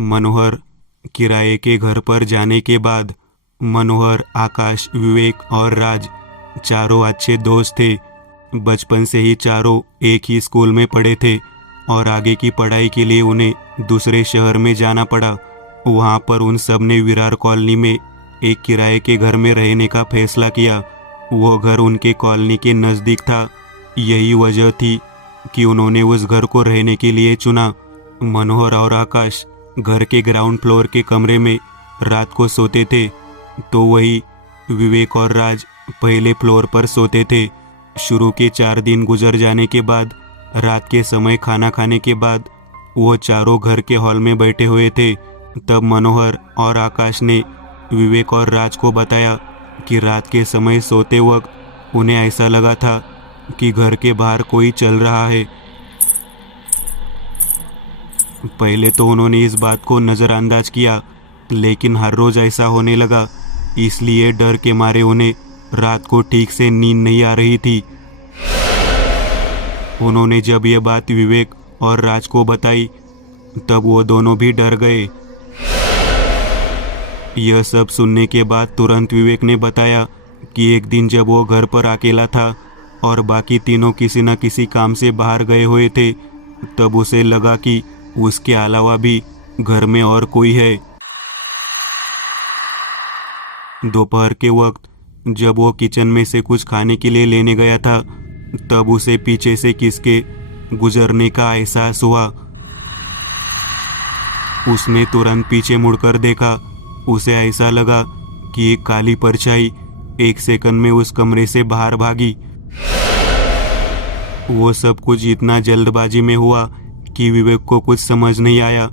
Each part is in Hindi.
मनोहर किराए के घर पर जाने के बाद मनोहर, आकाश, विवेक और राज चारों अच्छे दोस्त थे। बचपन से ही चारों एक ही स्कूल में पढ़े थे और आगे की पढ़ाई के लिए उन्हें दूसरे शहर में जाना पड़ा। वहाँ पर उन सब ने विरार कॉलोनी में एक किराए के घर में रहने का फैसला किया। वो घर उनके कॉलोनी के नज़दीक था। यही वजह थी कि उन्होंने उस घर को रहने के लिए चुना। मनोहर और आकाश घर के ग्राउंड फ्लोर के कमरे में रात को सोते थे, तो वही विवेक और राज पहले फ्लोर पर सोते थे। शुरू के 4 दिन गुजर जाने के बाद रात के समय खाना खाने के बाद वो चारों घर के हॉल में बैठे हुए थे। तब मनोहर और आकाश ने विवेक और राज को बताया कि रात के समय सोते वक्त उन्हें ऐसा लगा था कि घर के बाहर कोई चल रहा है। पहले तो उन्होंने इस बात को नज़रअंदाज किया, लेकिन हर रोज़ ऐसा होने लगा, इसलिए डर के मारे उन्हें रात को ठीक से नींद नहीं आ रही थी। उन्होंने जब यह बात विवेक और राज को बताई तब वो दोनों भी डर गए। यह सब सुनने के बाद तुरंत विवेक ने बताया कि एक दिन जब वो घर पर अकेला था और बाकी तीनों किसी न किसी काम से बाहर गए हुए थे, तब उसे लगा कि उसके अलावा भी घर में और कोई है। दोपहर के वक्त जब वो किचन में से कुछ खाने के लिए लेने गया था, तब उसे पीछे से किसके गुजरने का एहसास हुआ। उसने तुरंत पीछे मुड़कर देखा। उसे ऐसा लगा कि एक काली परछाई 1 सेकंड में उस कमरे से बाहर भागी। वो सब कुछ इतना जल्दबाजी में हुआ कि विवेक को कुछ समझ नहीं आया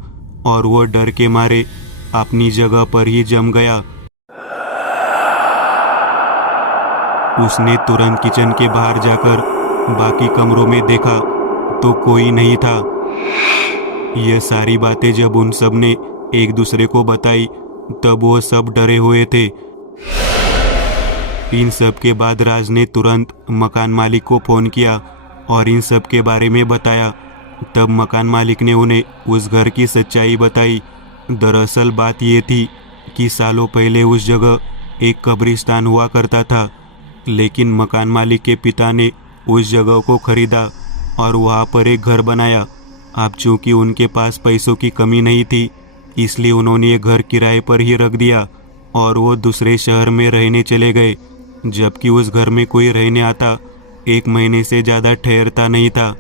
और वो डर के मारे अपनी जगह पर ही जम गया। उसने तुरंत किचन के बाहर जाकर बाकी कमरों में देखा तो कोई नहीं था। यह सारी बातें जब उन सब ने एक दूसरे को बताई तब वो सब डरे हुए थे। इन सब के बाद राज ने तुरंत मकान मालिक को फ़ोन किया और इन सब के बारे में बताया। तब मकान मालिक ने उन्हें उस घर की सच्चाई बताई। दरअसल बात ये थी कि सालों पहले उस जगह एक कब्रिस्तान हुआ करता था, लेकिन मकान मालिक के पिता ने उस जगह को खरीदा और वहाँ पर एक घर बनाया। अब चूंकि उनके पास पैसों की कमी नहीं थी, इसलिए उन्होंने ये घर किराए पर ही रख दिया और वो दूसरे शहर में रहने चले गए। जबकि उस घर में कोई रहने आता 1 महीने से ज़्यादा ठहरता नहीं था।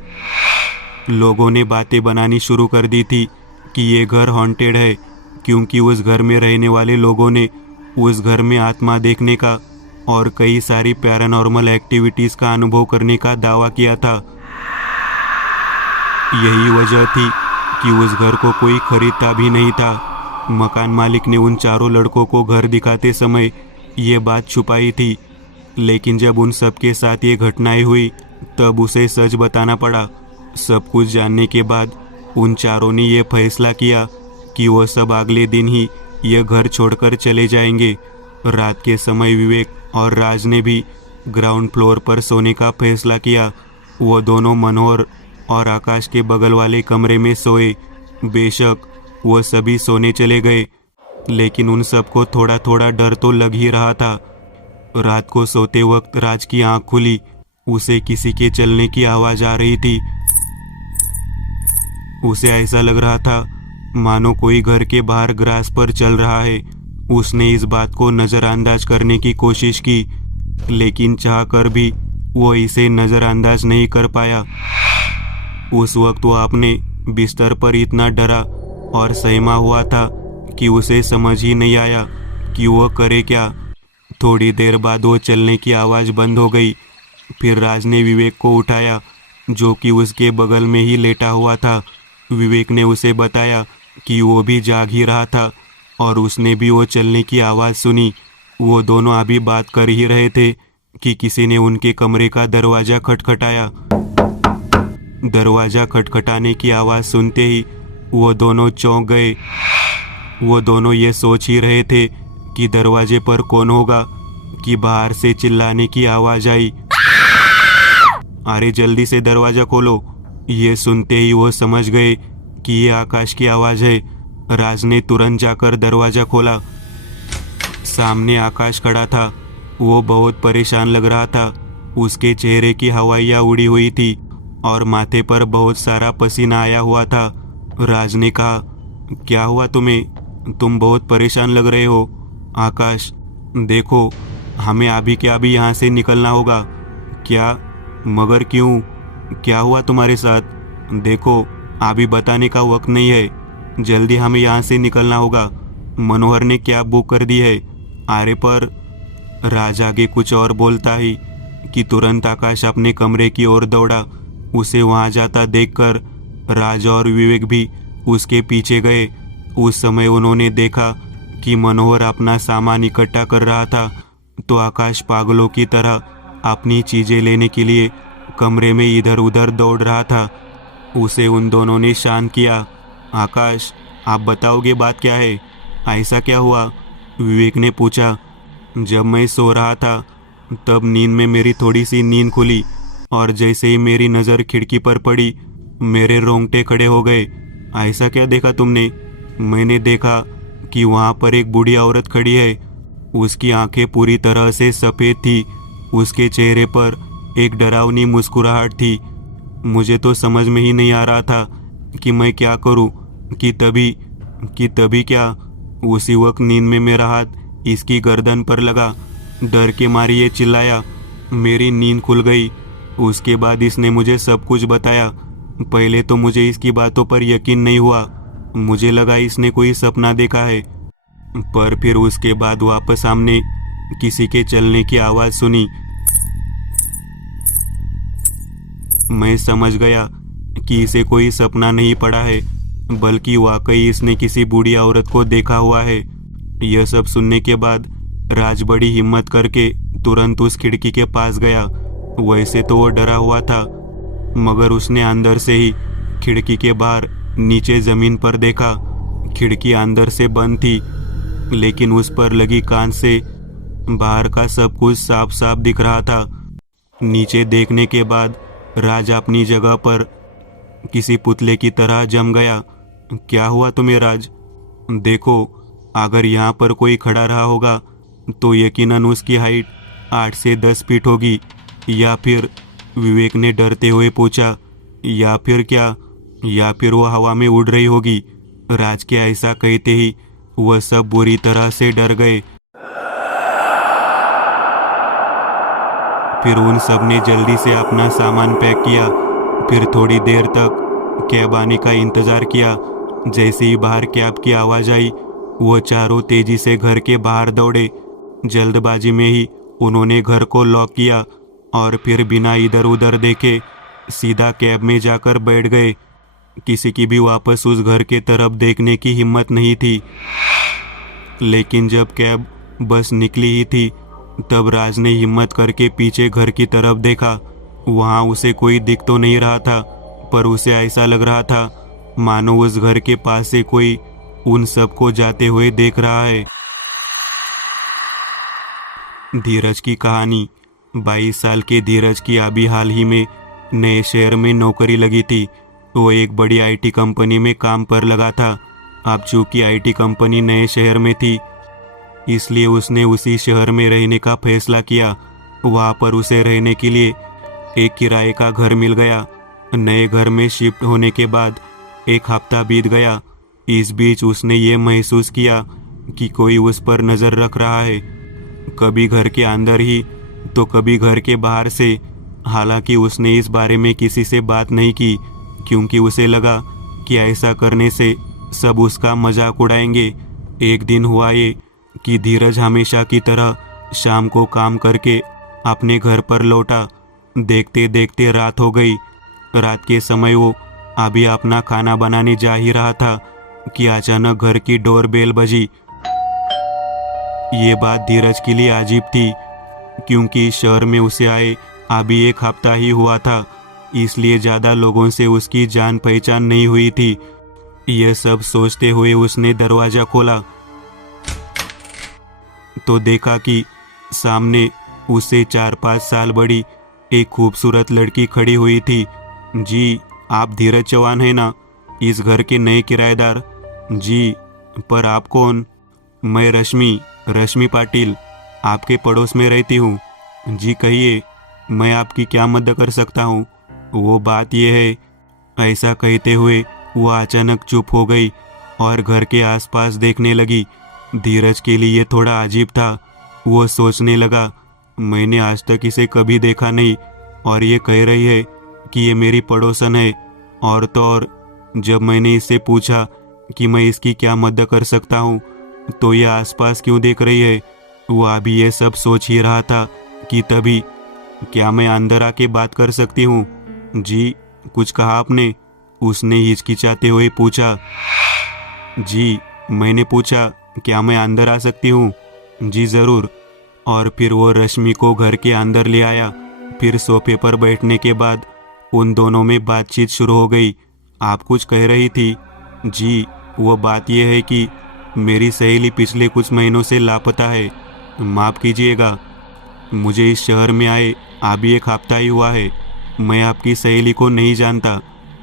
लोगों ने बातें बनानी शुरू कर दी थी कि ये घर हॉन्टेड है, क्योंकि उस घर में रहने वाले लोगों ने उस घर में आत्मा देखने का और कई सारी पैरानॉर्मल एक्टिविटीज़ का अनुभव करने का दावा किया था। यही वजह थी कि उस घर को कोई खरीदता भी नहीं था। मकान मालिक ने उन चारों लड़कों को घर दिखाते समय ये बात छुपाई थी, लेकिन जब उन सब के साथ ये घटनाएं हुई तब उसे सच बताना पड़ा। सब कुछ जानने के बाद उन चारों ने यह फैसला किया कि वो सब अगले दिन ही यह घर छोड़कर चले जाएंगे। रात के समय विवेक और राज ने भी ग्राउंड फ्लोर पर सोने का फैसला किया। वो दोनों मनोहर और आकाश के बगल वाले कमरे में सोए। बेशक वो सभी सोने चले गए, लेकिन उन सबको थोड़ा थोड़ा डर तो लग ही रहा था। रात को सोते वक्त राज की आंख खुली। उसे किसी के चलने की आवाज़ आ रही थी। उसे ऐसा लग रहा था मानो कोई घर के बाहर ग्रास पर चल रहा है। उसने इस बात को नज़रअंदाज करने की कोशिश की, लेकिन चाहकर भी वो इसे नज़रअंदाज नहीं कर पाया। उस वक्त वो अपने बिस्तर पर इतना डरा और सहमा हुआ था कि उसे समझ ही नहीं आया कि वो करे क्या। थोड़ी देर बाद वो चलने की आवाज़ बंद हो गई। फिर राज ने विवेक को उठाया, जो कि उसके बगल में ही लेटा हुआ था। विवेक ने उसे बताया कि वो भी जाग ही रहा था और उसने भी वो चलने की आवाज़ सुनी। वो दोनों अभी बात कर ही रहे थे कि किसी ने उनके कमरे का दरवाज़ा खटखटाया। दरवाज़ा खटखटाने की आवाज़ सुनते ही वो दोनों चौंक गए। वो दोनों ये सोच ही रहे थे कि दरवाजे पर कौन होगा कि बाहर से चिल्लाने की आवाज़ आई, अरे जल्दी से दरवाज़ा खोलो। ये सुनते ही वो समझ गए कि ये आकाश की आवाज़ है। राज ने तुरंत जाकर दरवाजा खोला। सामने आकाश खड़ा था। वो बहुत परेशान लग रहा था। उसके चेहरे की हवाइयाँ उड़ी हुई थी और माथे पर बहुत सारा पसीना आया हुआ था। राज ने कहा, क्या हुआ तुम्हें? तुम बहुत परेशान लग रहे हो। आकाश, देखो, हमें अभी के अभी यहाँ से निकलना होगा। क्या? मगर क्यों? क्या हुआ तुम्हारे साथ? देखो, अभी बताने का वक्त नहीं है। जल्दी हमें यहाँ से निकलना होगा। मनोहर ने कैब बुक कर दी है। अरे पर, राज आगे कुछ और बोलता ही कि तुरंत आकाश अपने कमरे की ओर दौड़ा। उसे वहां जाता देखकर राज और विवेक भी उसके पीछे गए। उस समय उन्होंने देखा कि मनोहर अपना सामान इकट्ठा कर रहा था, तो आकाश पागलों की तरह अपनी चीजें लेने के लिए कमरे में इधर उधर दौड़ रहा था। उसे उन दोनों ने शांत किया। आकाश, आप बताओगे बात क्या है? ऐसा क्या हुआ? विवेक ने पूछा। जब मैं सो रहा था तब नींद में मेरी थोड़ी सी नींद खुली और जैसे ही मेरी नज़र खिड़की पर पड़ी, मेरे रोंगटे खड़े हो गए। ऐसा क्या देखा तुमने? मैंने देखा कि वहाँ पर एक बूढ़ी औरत खड़ी है। उसकी आंखें पूरी तरह से सफ़ेद थी। उसके चेहरे पर एक डरावनी मुस्कुराहट थी। मुझे तो समझ में ही नहीं आ रहा था कि मैं क्या करूं। कि तभी क्या, उसी वक्त नींद में मेरा हाथ इसकी गर्दन पर लगा। डर के मारे ये चिल्लाया। मेरी नींद खुल गई। उसके बाद इसने मुझे सब कुछ बताया। पहले तो मुझे इसकी बातों पर यकीन नहीं हुआ। मुझे लगा इसने कोई सपना देखा है, पर फिर उसके बाद वापस सामने किसी के चलने की आवाज़ सुनी। मैं समझ गया कि इसे कोई सपना नहीं पड़ा है, बल्कि वाकई इसने किसी बूढ़ी औरत को देखा हुआ है। यह सब सुनने के बाद राज बड़ी हिम्मत करके तुरंत उस खिड़की के पास गया। वैसे तो वो डरा हुआ था, मगर उसने अंदर से ही खिड़की के बाहर नीचे जमीन पर देखा। खिड़की अंदर से बंद थी, लेकिन उस पर लगी कांच से बाहर का सब कुछ साफ साफ दिख रहा था। नीचे देखने के बाद राज अपनी जगह पर किसी पुतले की तरह जम गया। क्या हुआ तुम्हें राज? देखो, अगर यहाँ पर कोई खड़ा रहा होगा तो यकीनन उसकी हाइट 8 से 10 फीट होगी। या फिर, विवेक ने डरते हुए पूछा, या फिर क्या? या फिर वो हवा में उड़ रही होगी। राज के ऐसा कहते ही वह सब बुरी तरह से डर गए। फिर उन सब ने जल्दी से अपना सामान पैक किया। फिर थोड़ी देर तक कैब आने का इंतज़ार किया। जैसे ही बाहर कैब की आवाज़ आई, वो चारों तेजी से घर के बाहर दौड़े। जल्दबाजी में ही उन्होंने घर को लॉक किया और फिर बिना इधर उधर देखे सीधा कैब में जाकर बैठ गए। किसी की भी वापस उस घर के तरफ देखने की हिम्मत नहीं थी। लेकिन जब कैब बस निकली ही थी, तब राज ने हिम्मत करके पीछे घर की तरफ देखा। वहाँ उसे कोई दिख तो नहीं रहा था, पर उसे ऐसा लग रहा था मानो उस घर के पास से कोई उन सबको जाते हुए देख रहा है। धीरज की कहानी। 22 साल के धीरज की अभी हाल ही में नए शहर में नौकरी लगी थी। वो एक बड़ी आईटी कंपनी में काम पर लगा था। अब चूंकि आईटी कंपनी नए शहर में थी, इसलिए उसने उसी शहर में रहने का फैसला किया। वहाँ पर उसे रहने के लिए एक किराए का घर मिल गया। नए घर में शिफ्ट होने के बाद 1 हफ्ता बीत गया। इस बीच उसने ये महसूस किया कि कोई उस पर नज़र रख रहा है, कभी घर के अंदर ही तो कभी घर के बाहर से। हालांकि उसने इस बारे में किसी से बात नहीं की, क्योंकि उसे लगा कि ऐसा करने से सब उसका मजाक उड़ाएंगे। एक दिन हुआ ये कि धीरज हमेशा की तरह शाम को काम करके अपने घर पर लौटा। देखते देखते रात हो गई। रात के समय वो अभी अपना खाना बनाने जा ही रहा था कि अचानक घर की डोर बेल बजी। ये बात धीरज के लिए अजीब थी, क्योंकि शहर में उसे आए अभी 1 हफ्ता ही हुआ था, इसलिए ज़्यादा लोगों से उसकी जान पहचान नहीं हुई थी। यह सब सोचते हुए उसने दरवाज़ा खोला तो देखा कि सामने उससे 4-5 साल बड़ी एक खूबसूरत लड़की खड़ी हुई थी। जी, आप धीरज चौहान हैं ना, इस घर के नए किराएदार? जी, पर आप कौन? मैं रश्मि, रश्मि पाटिल, आपके पड़ोस में रहती हूँ। जी कहिए, मैं आपकी क्या मदद कर सकता हूँ? वो बात यह है, ऐसा कहते हुए वो अचानक चुप हो गई और घर के आसपास देखने लगी। धीरज के लिए थोड़ा अजीब था। वो सोचने लगा, मैंने आज तक इसे कभी देखा नहीं और ये कह रही है कि ये मेरी पड़ोसन है। और तो और जब मैंने इससे पूछा कि मैं इसकी क्या मदद कर सकता हूँ, तो ये आसपास क्यों देख रही है। वो अभी ये सब सोच ही रहा था कि तभी, क्या मैं अंदर आके बात कर सकती हूँ? जी, कुछ कहा आपने? उसने हिचकिचाते हुए पूछा। जी, मैंने पूछा, क्या मैं अंदर आ सकती हूँ? जी ज़रूर। और फिर वो रश्मि को घर के अंदर ले आया। फिर सोफे पर बैठने के बाद उन दोनों में बातचीत शुरू हो गई। आप कुछ कह रही थी? जी, वो बात यह है कि मेरी सहेली पिछले कुछ महीनों से लापता है। माफ़ कीजिएगा, मुझे इस शहर में आए अभी एक हफ्ता ही हुआ है। मैं आपकी सहेली को नहीं जानता।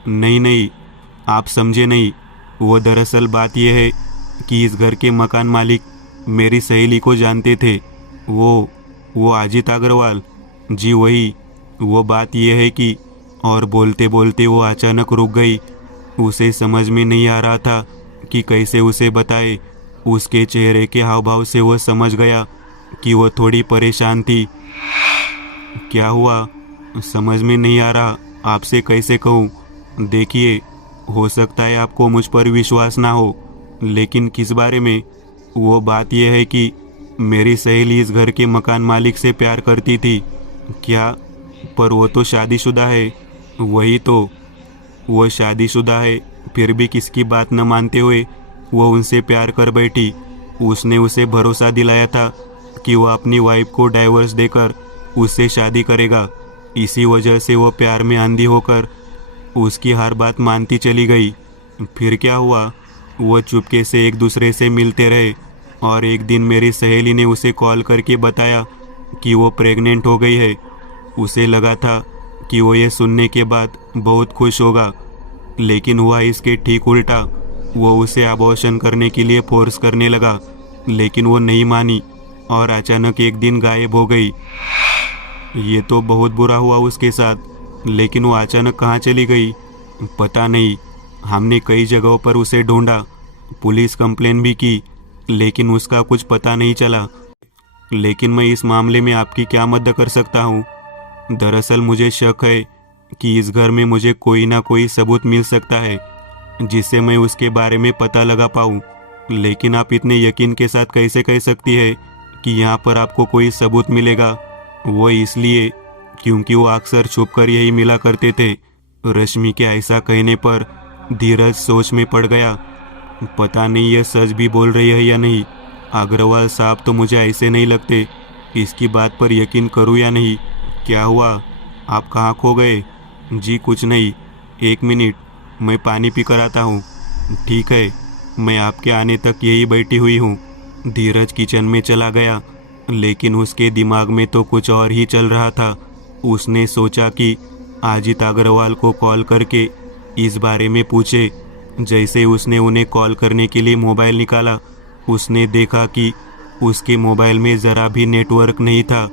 नहीं नहीं, आप समझे नहीं। वो दरअसल बात यह है कि इस घर के मकान मालिक मेरी सहेली को जानते थे। वो अजित अग्रवाल। जी वही। वो बात यह है कि, और बोलते बोलते वो अचानक रुक गई। उसे समझ में नहीं आ रहा था कि कैसे उसे बताए। उसके चेहरे के हाव भाव से वो समझ गया कि वो थोड़ी परेशान थी। क्या हुआ? समझ में नहीं आ रहा, आपसे कैसे कहूँ? देखिए, हो सकता है आपको मुझ पर विश्वास ना हो, लेकिन किस बारे में? वो बात यह है कि मेरी सहेली इस घर के मकान मालिक से प्यार करती थी। क्या? पर वो तो शादीशुदा है। वही तो, वो शादीशुदा है, फिर भी किसकी बात न मानते हुए वो उनसे प्यार कर बैठी। उसने उसे भरोसा दिलाया था कि वो अपनी वाइफ को डाइवोर्स देकर उससे शादी करेगा। इसी वजह से वो प्यार में अंधी होकर उसकी हर बात मानती चली गई। फिर क्या हुआ? वो चुपके से एक दूसरे से मिलते रहे और एक दिन मेरी सहेली ने उसे कॉल करके बताया कि वो प्रेग्नेंट हो गई है। उसे लगा था कि वो ये सुनने के बाद बहुत खुश होगा, लेकिन हुआ इसके ठीक उल्टा। वो उसे अबॉर्शन करने के लिए फोर्स करने लगा, लेकिन वो नहीं मानी और अचानक एक दिन गायब हो गई। ये तो बहुत बुरा हुआ उसके साथ, लेकिन वो अचानक कहाँ चली गई पता नहीं। हमने कई जगहों पर उसे ढूंढा, पुलिस कंप्लेन भी की, लेकिन उसका कुछ पता नहीं चला। लेकिन मैं इस मामले में आपकी क्या मदद कर सकता हूँ? दरअसल मुझे शक है कि इस घर में मुझे कोई ना कोई सबूत मिल सकता है जिससे मैं उसके बारे में पता लगा पाऊँ। लेकिन आप इतने यकीन के साथ कैसे कह सकती है कि यहाँ पर आपको कोई सबूत मिलेगा? वो इसलिए क्योंकि वो अक्सर छुपकर यही मिला करते थे। रश्मि के ऐसा कहने पर धीरज सोच में पड़ गया। पता नहीं ये सच भी बोल रही है या नहीं। अग्रवाल साहब तो मुझे ऐसे नहीं लगते। इसकी बात पर यकीन करूँ या नहीं? क्या हुआ? आप कहाँ खो गए? जी कुछ नहीं, एक मिनट, मैं पानी पी कर आता हूँ। ठीक है, मैं आपके आने तक यही बैठी हुई हूँ। धीरज किचन में चला गया, लेकिन उसके दिमाग में तो कुछ और ही चल रहा था। उसने सोचा कि अजित अग्रवाल को कॉल करके इस बारे में पूछे। जैसे उसने उन्हें कॉल करने के लिए मोबाइल निकाला, उसने देखा कि उसके मोबाइल में ज़रा भी नेटवर्क नहीं था।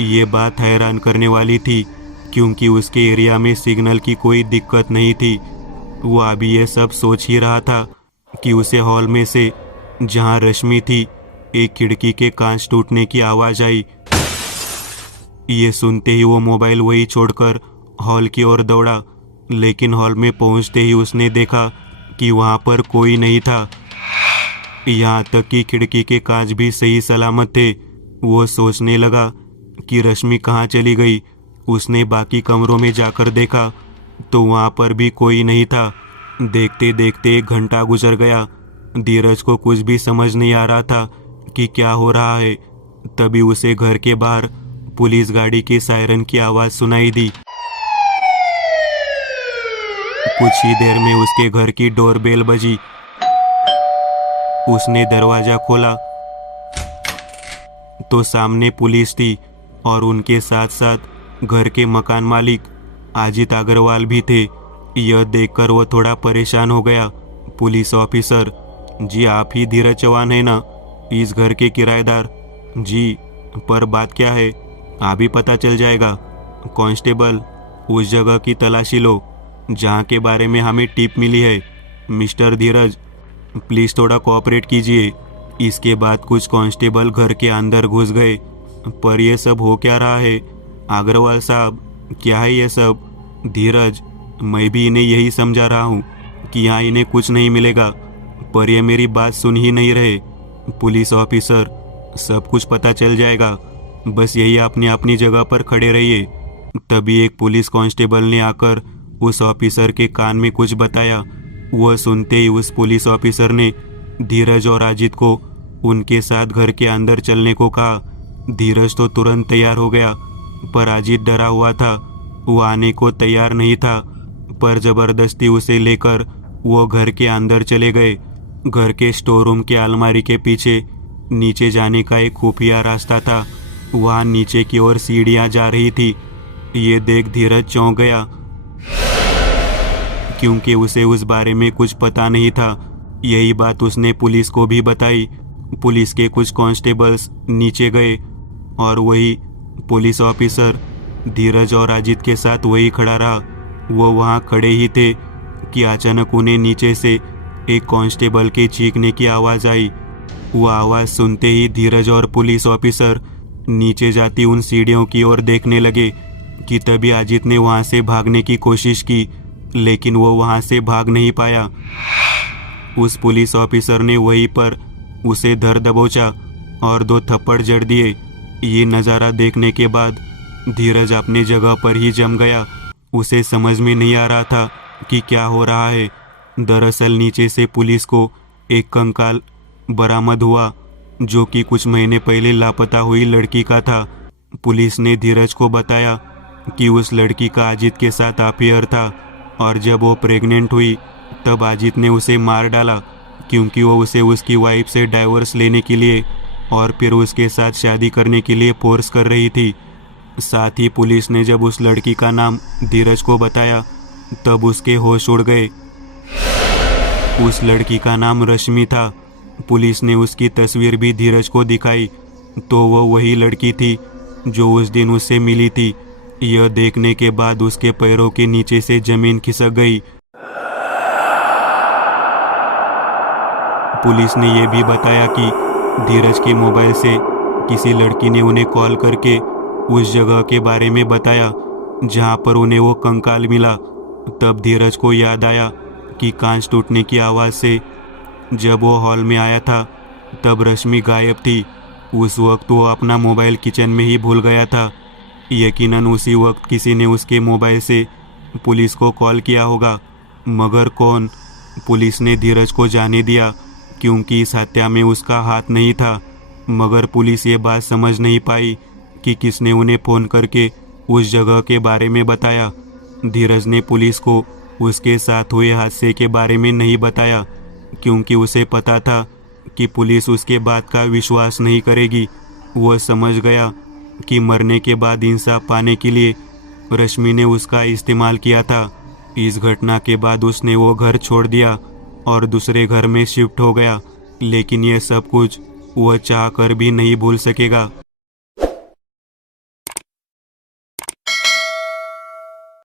ये बात हैरान करने वाली थी, क्योंकि उसके एरिया में सिग्नल की कोई दिक्कत नहीं थी। वो अभी ये सब सोच ही रहा था कि उसे हॉल में से, जहाँ रश्मि थी, एक खिड़की के कांच टूटने की आवाज़ आई। ये सुनते ही वो मोबाइल वही छोड़कर हॉल की ओर दौड़ा, लेकिन हॉल में पहुंचते ही उसने देखा कि वहाँ पर कोई नहीं था। यहाँ तक कि खिड़की के कांच भी सही सलामत थे। वो सोचने लगा कि रश्मि कहाँ चली गई। उसने बाकी कमरों में जाकर देखा तो वहाँ पर भी कोई नहीं था। देखते देखते 1 घंटा गुजर गया। धीरज को कुछ भी समझ नहीं आ रहा था कि क्या हो रहा है। तभी उसे घर के बाहर पुलिस गाड़ी के सायरन की आवाज़ सुनाई दी। कुछ ही देर में उसके घर की डोरबेल बजी। उसने दरवाज़ा खोला तो सामने पुलिस थी और उनके साथ साथ घर के मकान मालिक अजित अग्रवाल भी थे। यह देखकर वो थोड़ा परेशान हो गया, पुलिस ऑफिसर: जी आप ही धीरज चौहान है ना, इस घर के किराएदार? जी, पर बात क्या है? अभी पता चल जाएगा। कांस्टेबल: उस जगह की तलाशी लो जहाँ के बारे में हमें टिप मिली है। मिस्टर धीरज, प्लीज़ थोड़ा कोऑपरेट कीजिए। इसके बाद कुछ कांस्टेबल घर के अंदर घुस गए। पर यह सब हो क्या रहा है? अग्रवाल साहब, क्या है ये सब? धीरज: मैं भी इन्हें यही समझा रहा हूँ कि यहाँ इन्हें कुछ नहीं मिलेगा, पर ये मेरी बात सुन ही नहीं रहे। पुलिस ऑफिसर: सब कुछ पता चल जाएगा, बस यही आपने अपनी जगह पर खड़े रहिए। तभी एक पुलिस कांस्टेबल ने आकर उस ऑफिसर के कान में कुछ बताया। वह सुनते ही उस पुलिस ऑफिसर ने धीरज और अजीत को उनके साथ घर के अंदर चलने को कहा। धीरज तो तुरंत तैयार हो गया, पर अजीत डरा हुआ था। वो आने को तैयार नहीं था, पर जबरदस्ती उसे लेकर वो घर के अंदर चले गए। घर के स्टोर रूम के अलमारी के पीछे नीचे जाने का एक खुफिया रास्ता था। वहाँ नीचे की ओर सीढ़ियाँ जा रही थी। ये देख धीरज चौंक गया, क्योंकि उसे उस बारे में कुछ पता नहीं था। यही बात उसने पुलिस को भी बताई। पुलिस के कुछ कांस्टेबल्स नीचे गए और वही पुलिस ऑफिसर धीरज और अजीत के साथ वही खड़ा रहा। वो वहाँ खड़े ही थे कि अचानक उन्हें नीचे से एक कांस्टेबल के चीखने की आवाज़ आई। वह आवाज़ सुनते ही धीरज और पुलिस ऑफिसर नीचे जाती उन सीढ़ियों की ओर देखने लगे कि तभी अजीत ने वहाँ से भागने की कोशिश की, लेकिन वो वहाँ से भाग नहीं पाया। उस पुलिस ऑफिसर ने वहीं पर उसे धर दबोचा और 2 थप्पड़ जड़ दिए। ये नज़ारा देखने के बाद धीरज अपनी जगह पर ही जम गया। उसे समझ में नहीं आ रहा था कि क्या हो रहा है। दरअसल नीचे से पुलिस को एक कंकाल बरामद हुआ, जो कि कुछ महीने पहले लापता हुई लड़की का था। पुलिस ने धीरज को बताया कि उस लड़की का अजीत के साथ अफेयर था, और जब वो प्रेग्नेंट हुई तब अजीत ने उसे मार डाला, क्योंकि वो उसे उसकी वाइफ से डाइवोर्स लेने के लिए और फिर उसके साथ शादी करने के लिए फोर्स कर रही थी। साथ ही पुलिस ने जब उस लड़की का नाम धीरज को बताया तब उसके होश उड़ गए। उस लड़की का नाम रश्मि था। पुलिस ने उसकी तस्वीर भी धीरज को दिखाई, तो वो वही लड़की थी जो उस दिन उससे मिली थी। यह देखने के बाद उसके पैरों के नीचे से जमीन खिसक गई। पुलिस ने यह भी बताया कि धीरज के मोबाइल से किसी लड़की ने उन्हें कॉल करके उस जगह के बारे में बताया जहां पर उन्हें वो कंकाल मिला। तब धीरज को याद आया कि कांच टूटने की आवाज़ से जब वो हॉल में आया था तब रश्मि गायब थी। उस वक्त वो अपना मोबाइल किचन में ही भूल गया था। यकीनन उसी वक्त किसी ने उसके मोबाइल से पुलिस को कॉल किया होगा, मगर कौन? पुलिस ने धीरज को जाने दिया क्योंकि इस हत्या में उसका हाथ नहीं था, मगर पुलिस ये बात समझ नहीं पाई कि किसने उन्हें फ़ोन करके उस जगह के बारे में बताया। धीरज ने पुलिस को उसके साथ हुए हादसे के बारे में नहीं बताया, क्योंकि उसे पता था कि पुलिस उसके बात का विश्वास नहीं करेगी। वह समझ गया कि मरने के बाद इंसाफ पाने के लिए रश्मि ने उसका इस्तेमाल किया था। इस घटना के बाद उसने वो घर छोड़ दिया और दूसरे घर में शिफ्ट हो गया, लेकिन यह सब कुछ वह चाह कर भी नहीं भूल सकेगा।